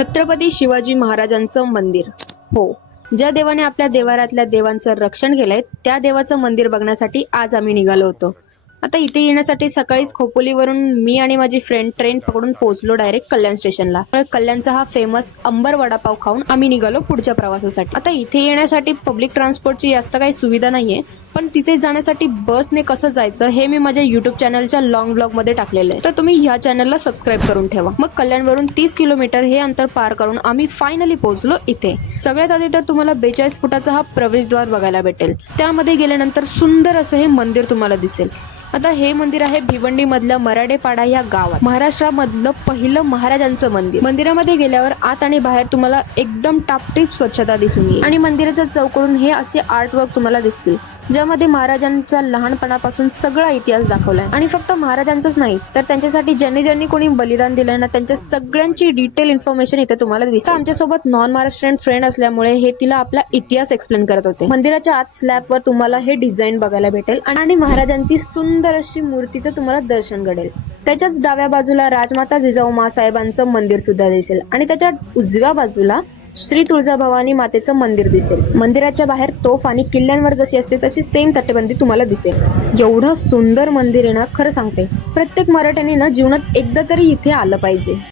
छत्रपती शिवाजी महाराजांचं मंदिर. हो, ज्या देवाने आपल्या देवारातल्या देवांचं रक्षण केलंय त्या देवाचं मंदिर बघण्यासाठी आज आम्ही निघालो होतो. आता इथे येण्यासाठी सकाळीच खोपोलीवरून मी आणि माझी फ्रेंड ट्रेन पकडून पोहोचलो डायरेक्ट कल्याण स्टेशनला. कल्याणचा हा फेमस अंबर वडापाव खाऊन आम्ही निघालो पुढच्या प्रवासासाठी. आता इथे येण्यासाठी पब्लिक ट्रान्सपोर्टची जास्त काही सुविधा नाहीये, पण तिथे जाण्यासाठी बसने कसं जायचं हे मी माझ्या युट्यूब चॅनलच्या लॉंग ब्लॉग मध्ये टाकलेलं आहे, तर तुम्ही ह्या चॅनलला सबस्क्राईब करून ठेवा. मग कल्याणवरून 30 किलोमीटर हे अंतर पार करून आम्ही फायनली पोहोचलो इथे. सगळ्यात आधी तर तुम्हाला 42 फुटाचा हा प्रवेशद्वार बघायला भेटेल. त्यामध्ये गेल्यानंतर सुंदर असं हे मंदिर तुम्हाला दिसेल. आता हे मंदिर आहे भिवंडी मधल्या मराडेपाडा या गावात. महाराष्ट्रामधलं पहिलं महाराजांचं मंदिर. मंदिरामध्ये गेल्यावर आत आणि बाहेर तुम्हाला एकदम टापटीप स्वच्छता दिसून येईल आणि मंदिराच्या चौकडून हे असे आर्टवर्क तुम्हाला दिसतील, ज्यामध्ये महाराजांचा लहानपणापासून सगळा इतिहास दाखवलाय. आणि फक्त महाराजांचाच नाही तर त्यांच्यासाठी ज्यांनी कोणी बलिदान दिलंय ना, त्यांच्या सगळ्यांची डिटेल इन्फॉर्मेशन इथे तुम्हाला दिसेल. आमच्यासोबत नॉन महाराष्ट्रीयन फ्रेंड असल्यामुळे हे तिला आपला इतिहास एक्सप्लेन करत होते. मंदिराच्या आत स्लॅबवर तुम्हाला हे डिझाईन बघायला भेटेल आणि महाराजांची सुंदर अशी मूर्तीचं तुम्हाला दर्शन घडेल. त्याच्याच डाव्या बाजूला राजमाता जिजाऊ मासाहेबांचं मंदिर सुद्धा दिसेल आणि त्याच्या उजव्या बाजूला श्री तुळजाभवानी मातेचं मंदिर दिसेल. मंदिराच्या बाहेर तोफ आणि किल्ल्यांवर जशी असते तशी सेम तटबंदी तुम्हाला दिसेल. एवढं सुंदर मंदिर आहे ना, खरं सांगते प्रत्येक मराठ्याने ना जीवनात एकदा तरी इथे आलं पाहिजे.